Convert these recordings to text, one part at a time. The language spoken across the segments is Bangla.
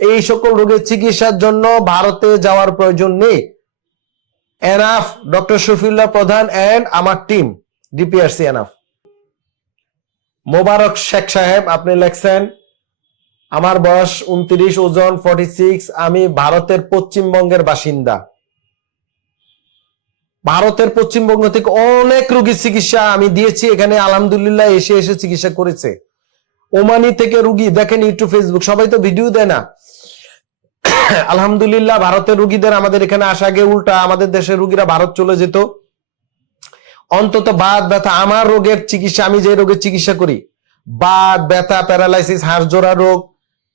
এই সকল রোগের চিকিৎসার জন্য ভারতে যাওয়ার প্রয়োজন নেই। Enough, doctor Shafiullah Pradhan and আমার team DPRC enough. Mobarak Sheikh সাহেব, আপনি লেখছেন, আমার বয়স উনত্রিশ, ওজন ফর্টি সিক্স আমি ভারতের পশ্চিমবঙ্গের বাসিন্দা। ভারতের পশ্চিমবঙ্গ থেকে অনেক রোগীর চিকিৎসা আমি দিয়েছি, এখানে আলহামদুলিল্লাহ এসে এসে চিকিৎসা করেছে। ওমানি থেকে রুগী, দেখেন ইউটিউব ফেসবুক সবাই তো ভিডিও দেয় না। আলহামদুলিল্লাহ, ভারতের রুগীদের আমাদের এখানে আসা আগে উল্টা, আমাদের দেশের রুগীরা ভারত চলে যেত। অন্তত বাত ব্যথা, আমার রোগের চিকিৎসা, আমি যে রোগের চিকিৎসা করি, বাত ব্যথা, প্যারালাইসিস, হাড় জোড়া রোগ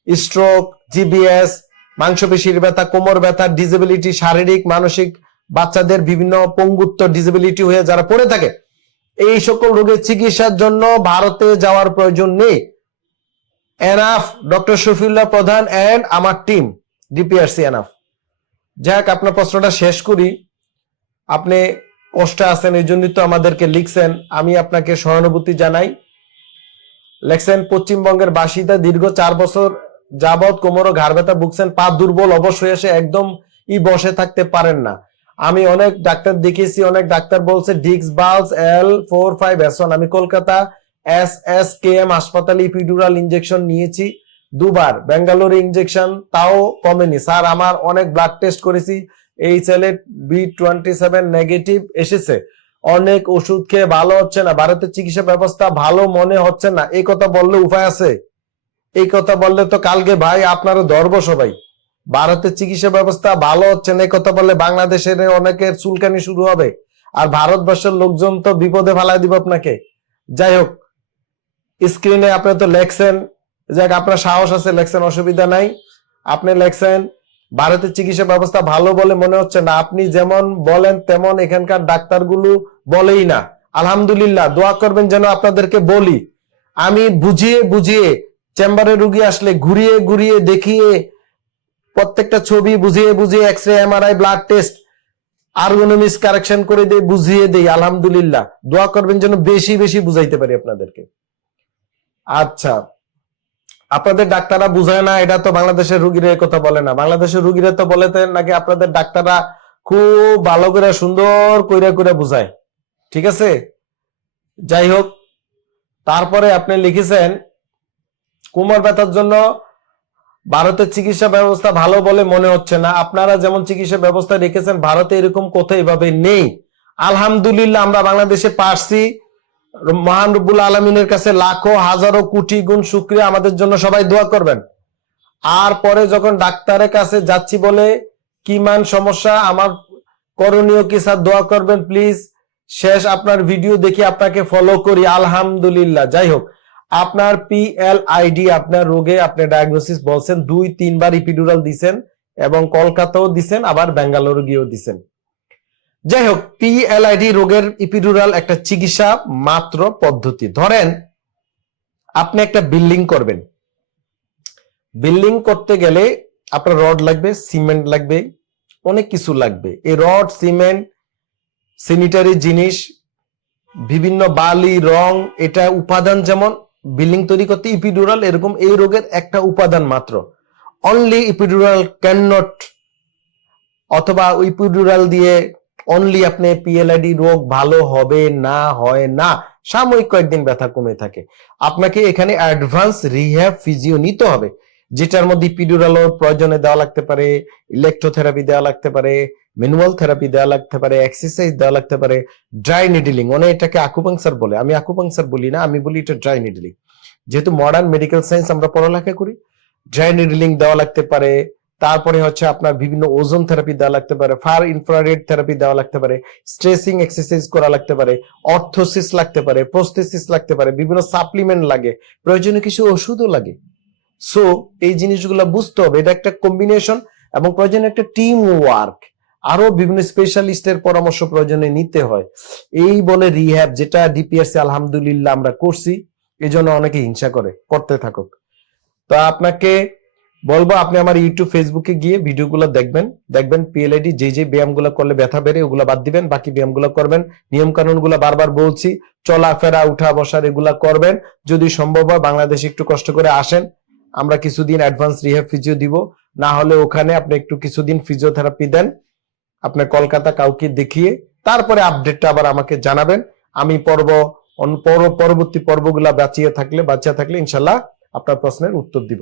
স্ট্রোক জিবিএস মাংসপেশির ব্যথা, কোমর ব্যথা ডিসেবিলিটি শারীরিক, মানসিক বাচ্চাদের বিভিন্ন পঙ্গুত্ব ডিসেবিলিটি হয়ে যারা পড়ে থাকে, এই সকল রোগের চিকিৎসার জন্য ভারতে যাওয়ার প্রয়োজন নেই। Enough, doctor Shafiullah Pradhan and আমার টিম ডিপিআরসি এনাফ। যাক আপনার প্রশ্নটা শেষ করি। আপনি কষ্টে আছেন, এই জন্যই তো আমাদেরকে লিখছেন। আমি আপনাকে সহানুভূতি জানাই। লেখছেন, পশ্চিমবঙ্গের বাসিন্দা দীর্ঘ চার বছর যাবৎ কোমর ও ঘাড় ব্যথা ভুগছেন, পা দুর্বল অবশ্যই এসে একদম ই বসে থাকতে পারেন না। আমি অনেক ডাক্তার দেখিয়েছি, অনেক ডাক্তার বলছে ডিক্স bulge L four five S আমি Kolkata S S K M হাসপাতালে ইপিডুরাল ইনজেকশন নিয়েছি। দুবার ব্যাঙ্গালোর ইনজেকশন তাও কমেনি। স্যার, আমার অনেক ব্লাড টেস্ট করেছি। এই ছেলে বি টোয়েন্টি সেভেন নেগেটিভ এসেছে। অনেক ওষুধ খেয়ে ভালো হচ্ছে না। ভারতের চিকিৎসা ব্যবস্থা ভালো মনে হচ্ছে না। এই কথা বললে উপায় আছে? এই কথা বললে তো কালকে ভাই আপনারও ধরবো সবাই। ভারতের চিকিৎসা ব্যবস্থা ভালো হচ্ছে না। এই কথা বললে বাংলাদেশের অনেকের চুলকানি শুরু হবে। আর ভারতবর্ষের লোকজন তো বিপদে ফেলাই দিব আপনাকে। যাই হোক স্ক্রিনে আপনি তো লেখছেন, যাক, আপনার সাহস আছে, লেখছেন, অসুবিধা নাই। আপনি লেখছেন, ভারতের চিকিৎসা ব্যবস্থা ভালো বলে মনে হচ্ছে না। আপনি যেমন বলেন, তেমন এখানকার ডাক্তারগুলো বলেই না। আলহামদুলিল্লাহ, দোয়া করবেন যেন আপনাদেরকে বলি। আমি বুঝিয়ে বুঝিয়ে চেম্বারে রুগী আসলে ঘুরিয়ে ঘুরিয়ে দেখিয়ে প্রত্যেকটা ছবি বুঝিয়ে বুঝিয়ে X ray MRI blood test ergonomics correction করে দিয়ে বুঝিয়ে দেই, আলহামদুলিল্লাহ। দোয়া করবেন যেন বেশি বেশি বুঝাইতে পারি আপনাদেরকে। আচ্ছা। আপনাদের ডাক্তাররা বুঝায় না, এটা তো বাংলাদেশের রুগীরা কথা বলে না। বাংলাদেশের রুগীরা তো বলে নাকি আপনাদের ডাক্তাররা খুব ভালো করে, সুন্দর কইরা করে বুঝায়। ঠিক আছে? যাই হোক, তারপরে আপনি লিখেছেন, কোমর ব্যথার জন্য ভারতের চিকিৎসা ব্যবস্থা ভালো বলে মনে হচ্ছে না। আপনারা যেমন চিকিৎসা ব্যবস্থা রেখেছেন, ভারতে এরকম কোথাও এভাবে নেই। আলহামদুলিল্লাহ, আমরা বাংলাদেশে পারছি। মহান রব্বুল আলমিনের কাছে লাখো, হাজারো কোটি গুণ শুক্রিয়া আমাদের জন্য সবাই দোয়া করবেন। আর পরে যখন ডাক্তারের কাছে যাচ্ছি বলে, কি মান সমস্যা, আমার করণীয় কি স্যার, দোয়া করবেন প্লিজ। শেষ আপনার ভিডিও দেখি আপনাকে ফলো করি, আলহামদুলিল্লাহ। যাই হোক, আপনার পিএল আইডি আপনার রোগে আপনি ডায়াগনোসিস বলছেন, দুই, তিনবার ইপিডুরাল দিছেন এবং কলকাতাও দিছেন, আবার ব্যাঙ্গালোর গিয়েও দিছেন। যাই হোক পিএলআইডি রোগের ইপিডুরাল একটা চিকিৎসা মাত্র পদ্ধতি। ধরেন, আপনি একটা বিল্ডিং করবেন। বিল্ডিং করতে গেলে আপনার রড লাগবে সিমেন্ট লাগবে, অনেক কিছু লাগবে। এই রড সিমেন্ট স্যানিটারি জিনিস, বিভিন্ন বালি, রং, এটা উপাদান যেমন বিল্ডিং তৈরি করতে ইপিডুরাল এরকম এই রোগের একটা উপাদান মাত্র। অনলি ইপিডুরাল ক্যান নট অথবা ইপিডুরাল দিয়ে অনলি আপনি পিএলআইডি রোগ ভালো হবে না, হয় না, সাময়িক কয়েকদিন ব্যথা কমে থাকে। আপনাকে এখানে অ্যাডভান্স রিহ্যাব ফিজিও নিতে হবে, যেটার মধ্যে পিডুরালোর প্রয়োজনে দেওয়া লাগতে পারে ইলেকট্রোথেরাপি দেওয়া লাগতে পারে ম্যানুয়াল থেরাপি দেওয়া লাগতে পারে এক্সারসাইজ দেওয়া লাগতে পারে ড্রাই নিডলিং অনেক এটাকে আকুপাংসার বলে। আমি আকুপাংসার বলি না, আমি বলি এটা ড্রাই নিডলিং যেহেতু মডার্ন মেডিকেল সায়েন্স আমরা পড়ালেখা করি ড্রাই নিডলিং দেওয়া লাগতে পারে তারপরে হচ্ছে আপনার বিভিন্ন ওজন থেরাপি দেওয়া লাগতে পারে ফার ইনফ্রারেড থেরাপি দেওয়া লাগতে পারে স্ট্রেসিং এক্সারসাইজ করা লাগতে পারে অর্থোসিস লাগতে পারে প্রোস্থেসিস লাগতে পারে, বিভিন্ন সাপ্লিমেন্ট লাগে, প্রয়োজনীয় কিছু ওষুধও লাগে। সো এই জিনিসগুলো বুঝতে হবে, এটা একটা কম্বিনেশন এবং প্রয়োজনে একটা টিম ওয়ার্ক আরও বিভিন্ন স্পেশালিস্টের পরামর্শ প্রয়োজনে নিতে হয়। এই বলে রিহ্যাব যেটা ডিপিএসসি আলহামদুলিল্লাহ আমরা করছি এই জন্য অনেকে হিংসা করে, করতে থাকুক। তো আপনাকে বলব, আপনি আমার ইউটিউব ফেসবুকে গিয়ে ভিডিওগুলো দেখবেন। দেখবেন পিএলআইডি যে যে ব্যায়ামগুলো করলে ব্যথা বেড়ে, ওগুলো বাদ দিবেন, বাকি ব্যায়ামগুলো করবেন। নিয়ম কানুনগুলো বারবার বলছি, চলাফেরা উঠা বসার এগুলা করবেন। যদি সম্ভব হয় বাংলাদেশে একটু কষ্ট করে আসেন। আমরা কিছুদিন অ্যাডভান্স রিহ্যাব ফিজিও দিব। না হলে ওখানে আপনি একটু কিছুদিন ফিজিওথেরাপি দেন। আপনি কলকাতা কাউকে দেখিয়ে, তারপরে আপডেটটা আবার আমাকে জানাবেন। আমি পর্ব পরবর্তী পর্বগুলা বাঁচিয়ে থাকলে বাঁচিয়ে থাকলে ইনশাল্লাহ আপনার প্রশ্নের উত্তর দিব।